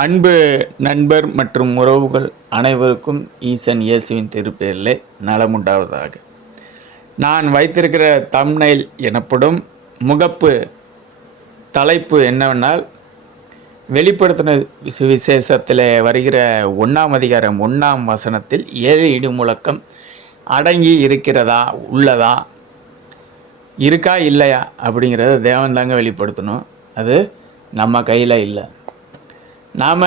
அன்பு நண்பர் மற்றும் உறவுகள் அனைவருக்கும் ஈசன் இயேசுவின் திருப்பேரில் நலமுண்டாவதாக. நான் வைத்திருக்கிற தம்னைல் எனப்படும் முகப்பு தலைப்பு என்னவென்றால் வெளிப்படுத்தின விசேஷத்தில் வருகிற ஒன்றாம் அதிகாரம் ஒன்றாம் வசனத்தில் ஏழு இடி முழக்கம் அடங்கி இருக்கிறதா? உள்ளதா? இருக்கா? இல்லையா? அப்படிங்கிறத தேவன் தாங்க வெளிப்படுத்தணும். அது நம்ம கையில் இல்லை. நாம்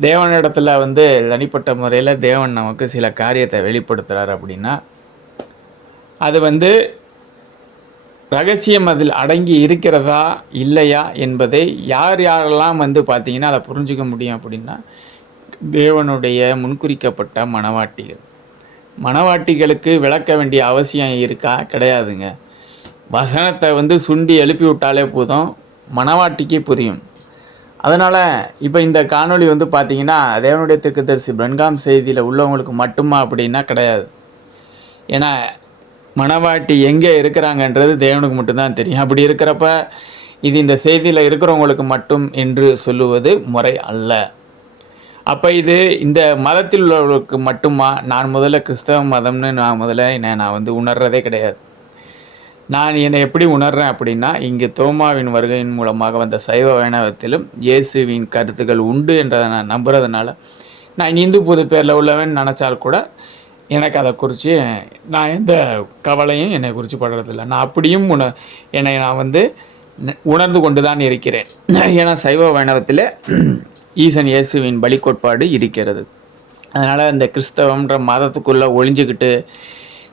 தேவனிடத்தில் வந்து தனிப்பட்ட முறையில் தேவன் நமக்கு சில காரியத்தை வெளிப்படுத்துகிறார் அப்படின்னா அது வந்து ரகசியம் அதில் அடங்கி இருக்கிறதா இல்லையா என்பதை யார் யாரெல்லாம் வந்து பார்த்தீங்கன்னா அதை புரிஞ்சுக்க முடியும் அப்படின்னா தேவனுடைய முன்குறிக்கப்பட்ட மனவாட்டிகள். மனவாட்டிகளுக்கு விளக்க வேண்டிய அவசியம் இருக்கா? கிடையாதுங்க. வசனத்தை வந்து சுண்டி எழுப்பி விட்டாலே போதும். மணவாட்டிக்கு புரியும். அதனால் இப்போ இந்த காணொளி வந்து பார்த்தீங்கன்னா தேவனுடைய திருக்கதரிசி பிரன்காம் செய்தியில் உள்ளவங்களுக்கு மட்டுமா அப்படின்னா கிடையாது. ஏன்னா மணவாட்டி எங்கே இருக்கிறாங்கன்றது தேவனுக்கு மட்டும்தான் தெரியும். அப்படி இருக்கிறப்ப இது இந்த செய்தியில் இருக்கிறவங்களுக்கு மட்டும் என்று சொல்லுவது முறை அல்ல. அப்போ இது இந்த மதத்தில் உள்ளவர்களுக்கு மட்டுமா? நான் முதல்ல கிறிஸ்தவ மதம்னு நான் முதல்ல என்ன நான் வந்து உணர்றதே கிடையாது. நான் என்னை எப்படி உணர்றேன் அப்படின்னா இங்கு தோமாவின் வருகையின் மூலமாக வந்த சைவ வைணவத்திலும் இயேசுவின் கருத்துக்கள் உண்டு என்றதை நான் நம்புறதுனால நான் இந்து பொது பேரில் உள்ளவன் நினச்சால் கூட எனக்கு அதை குறித்து நான் எந்த கவலையும் என்னை குறித்து படுறதில்ல. நான் அப்படியும் உண என்னை நான் வந்து உணர்ந்து கொண்டு தான் இருக்கிறேன். ஏன்னா சைவ வைணவத்தில் ஈசன் இயேசுவின் பலி கோட்பாடு இருக்கிறது. அதனால் இந்த கிறிஸ்தவன்ற மதத்துக்குள்ளே ஒழிஞ்சுக்கிட்டு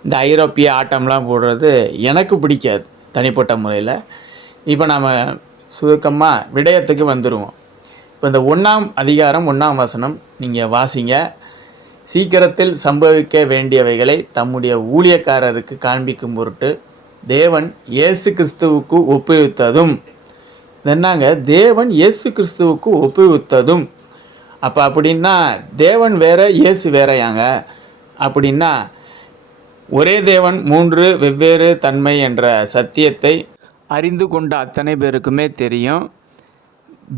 இந்த ஐரோப்பிய ஆட்டம்லாம் போடுறது எனக்கு பிடிக்காது தனிப்பட்ட முறையில். இப்போ நாம் சுருக்கமாக விடயத்துக்கு வந்துடுவோம் இப்போ இந்த ஒன்றாம் அதிகாரம் ஒன்றாம் வசனம் நீங்கள் வாசிங்க. சீக்கிரத்தில் சம்பவிக்க வேண்டியவைகளை தம்முடைய ஊழியக்காரருக்கு காண்பிக்கும் பொருட்டு தேவன் இயேசு கிறிஸ்துவுக்கு ஒப்புவித்ததும். என்னங்க? தேவன் இயேசு கிறிஸ்துவுக்கு ஒப்புவித்ததும். அப்போ அப்படின்னா தேவன் வேற இயேசு வேறையாங்க. அப்படின்னா ஒரே தேவன் மூன்று வெவ்வேறு தன்மை என்ற சத்தியத்தை அறிந்து கொண்ட அத்தனை பேருக்குமே தெரியும்.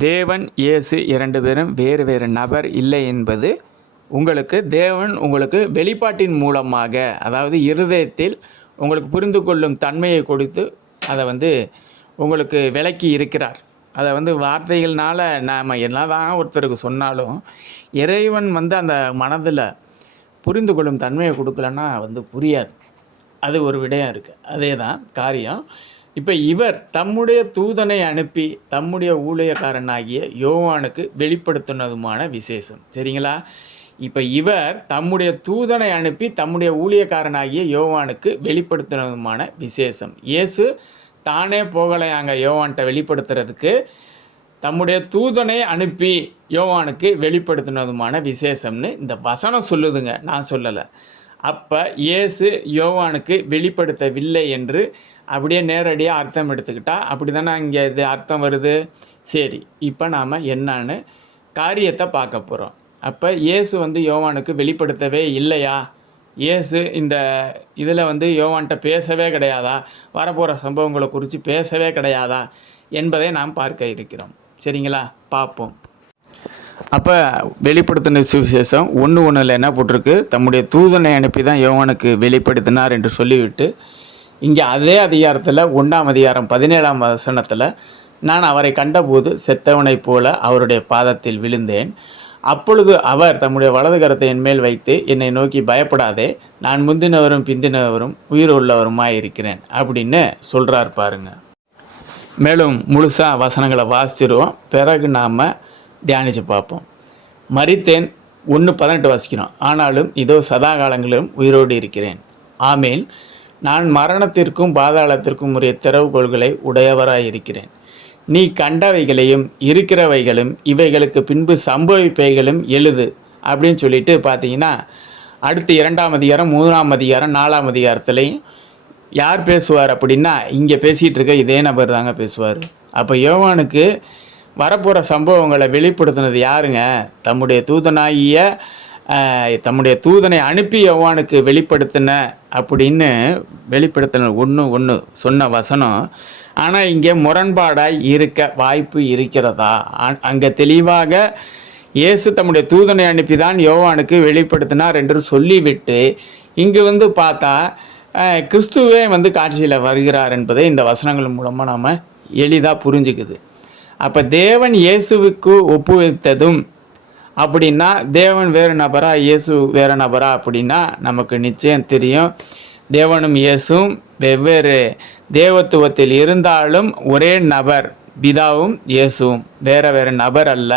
தேவன் இயேசு இரண்டு பேரும் வேறு வேறு நபர் இல்லை என்பது உங்களுக்கு தேவன் உங்களுக்கு வெளிப்பாட்டின் மூலமாக அதாவது இருதயத்தில் உங்களுக்கு புரிந்து கொள்ளும் தன்மையை கொடுத்து அதை வந்து உங்களுக்கு விளக்கி இருக்கிறார். அதை வந்து வார்த்தைகள்னால் நாம் என்னதான் ஒருத்தருக்கு சொன்னாலும் இறைவன் வந்து அந்த மனதில் புரிந்து கொள்ளும் தன்மையை கொடுக்கலன்னா வந்து புரியாது. அது ஒரு விடயம் இருக்குது அதே தான் காரியம். இப்போ இவர் தம்முடைய தூதனை அனுப்பி தம்முடைய ஊழியக்காரனாகிய யோவானுக்கு வெளிப்படுத்தினதுமான விசேஷம். சரிங்களா? இப்போ இவர் தம்முடைய தூதனை அனுப்பி தம்முடைய ஊழியக்காரனாகிய யோவானுக்கு வெளிப்படுத்தினதுமான விசேஷம். இயேசு தானே போகலையாங்க யோவான்கிட்ட வெளிப்படுத்துறதுக்கு. தம்முடைய தூதனை அனுப்பி யோவானுக்கு வெளிப்படுத்தினதுமான விசேஷம்னு இந்த வசனம் சொல்லுதுங்க. நான் சொல்லலை. அப்போ இயேசு யோவானுக்கு வெளிப்படுத்தவில்லை என்று அப்படியே நேரடியாக அர்த்தம் எடுத்துக்கிட்டா அப்படி தானே இங்கே இது அர்த்தம் வருது? சரி இப்போ நாம் என்னன்னு காரியத்தை பார்க்க போகிறோம் அப்போ இயேசு வந்து யோவானுக்கு வெளிப்படுத்தவே இல்லையா? இயேசு இந்த இதில் வந்து யோவான்கிட்ட பேசவே கிடையாதா? வரப்போகிற சம்பவங்களை குறித்து பேசவே கிடையாதா? என்பதை நாம் பார்க்க இருக்கிறோம். சரிங்களா? பார்ப்போம். அப்போ வெளிப்படுத்தின சுவிசேஷம் ஒன்று ஒன்றில் என்ன போட்டிருக்கு? தம்முடைய தூதனை அனுப்பி தான் யோகனுக்கு வெளிப்படுத்தினார் என்று சொல்லிவிட்டு இங்கே அதே அதிகாரத்தில் ஒன்றாம் அதிகாரம் பதினேழாம் வசனத்தில் நான் அவரை கண்டபோது செத்தவனைப் போல அவருடைய பாதத்தில் விழுந்தேன். அப்பொழுது அவர் தம்முடைய வலது கரத்தை என்மேல் வைத்து என்னை நோக்கி பயப்படாதே நான் முந்தினவரும் பிந்தினவரும் உயிர் உள்ளவருமாய் இருக்கிறேன் அப்படின்னு சொல்கிறார் பாருங்கள் மேலும் முழுசாக வசனங்களை வாசிச்சிருவோம். பிறகு நாம் தியானித்து பார்ப்போம். மறித்தேன் ஒன்று பதினெட்டு வாசிக்கிறோம். ஆனாலும் இதோ சதா காலங்களிலும் உயிரோடு இருக்கிறேன். ஆமேல் நான் மரணத்திற்கும் பாதாளத்திற்கும் உரிய திறவுகோள்களை உடையவராய் இருக்கிறேன். நீ கண்டவைகளையும் இருக்கிறவைகளும் இவைகளுக்கு பின்பு சம்பவிப்பைகளும் எழுது அப்படின்னு சொல்லிட்டு பார்த்தீங்கன்னா அடுத்து இரண்டாம் அதிகாரம் மூணாம் அதிகாரம் நாலாம் அதிகாரத்துலேயும் யார் பேசுவார் அப்படின்னா இங்கே பேசிகிட்டு இருக்க இதே நபர் தாங்க பேசுவார். அப்போ யோவானுக்கு வரப்போகிற சம்பவங்களை வெளிப்படுத்தினது யாருங்க? தம்முடைய தூதனாகிய தம்முடைய தூதனை அனுப்பி யோவானுக்கு வெளிப்படுத்தின அப்படின்னு வெளிப்படுத்தின ஒன்று ஒன்று சொன்ன வசனம் ஆனால் இங்கே முரண்பாடாக இருக்க வாய்ப்பு இருக்கிறதா? அங்கே தெளிவாக இயேசு தம்முடைய தூதனை அனுப்பி தான் யோவானுக்கு வெளிப்படுத்தினார் என்று சொல்லிவிட்டு இங்கு வந்து பார்த்தா கிறிஸ்துவே வந்து காட்சியில் வருகிறார் என்பதை இந்த வசனங்கள் மூலமாக நாம் எளிதாக புரிஞ்சுக்குது. அப்போ தேவன் இயேசுவுக்கு ஒப்புவித்ததும் அப்படின்னா தேவன் வேறு நபரா இயேசு வேறு நபரா அப்படின்னா நமக்கு நிச்சயம் தெரியும். தேவனும் இயேசும் வெவ்வேறு தேவத்துவத்தில் இருந்தாலும் ஒரே நபர் பிதாவும் இயேசுவும். வேற வேறு நபர் அல்ல.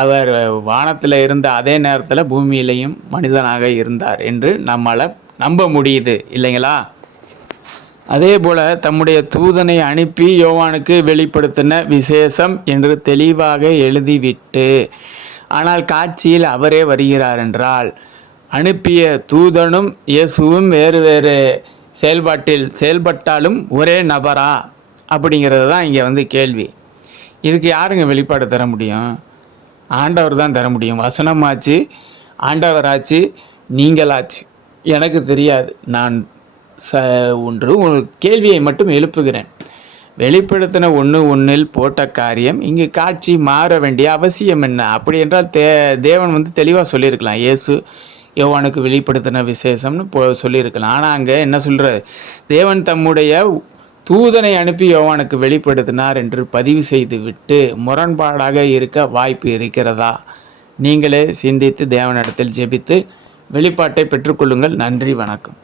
அவர் வானத்தில் இருந்த அதே நேரத்தில் பூமியிலையும் மனிதனாக இருந்தார் என்று நம்மளால் நம்ப முடியுது இல்லைங்களா? அதே போல் தம்முடைய தூதனை அனுப்பி யோவானுக்கு வெளிப்படுத்தின விசேஷம் என்று தெளிவாக எழுதிவிட்டு ஆனால் காட்சியில் அவரே வருகிறார் என்றால் அனுப்பிய தூதனும் இயேசுவும் வேறு வேறு செயல்பாட்டில் செயல்பட்டாலும் ஒரே நபரா? அப்படிங்கிறது தான் இங்கே வந்து கேள்வி. இதுக்கு யாருங்க வெளிப்பாடு தர முடியும்? ஆண்டவர் தான் தர முடியும். வசனமாச்சு ஆண்டவராச்சு நீங்களாச்சு. எனக்கு தெரியாது. நான் ச ஒன்று ஒரு கேள்வியை மட்டும் எழுப்புகிறேன். வெளிப்படுத்தின ஒன்று ஒன்றில் போட்ட காரியம் இங்கு காட்சி மாற வேண்டிய அவசியம் என்ன? அப்படி என்றால் தே தேவன் வந்து தெளிவாக சொல்லியிருக்கலாம். இயேசு யோவானுக்கு வெளிப்படுத்தின விசேஷம்னு போ சொல்லியிருக்கலாம். ஆனால் அங்கே என்ன சொல்கிறார் தேவன் தம்முடைய தூதனை அனுப்பி யோவானுக்கு வெளிப்படுத்தினார் என்று பதிவு செய்து விட்டு முரண்பாடாக இருக்க வாய்ப்பு இருக்கிறதா? நீங்களே சிந்தித்து தேவனிடத்தில் ஜெபித்து வெளிப்பாட்டை பெற்றுக்கொள்ளுங்கள். நன்றி வணக்கம்.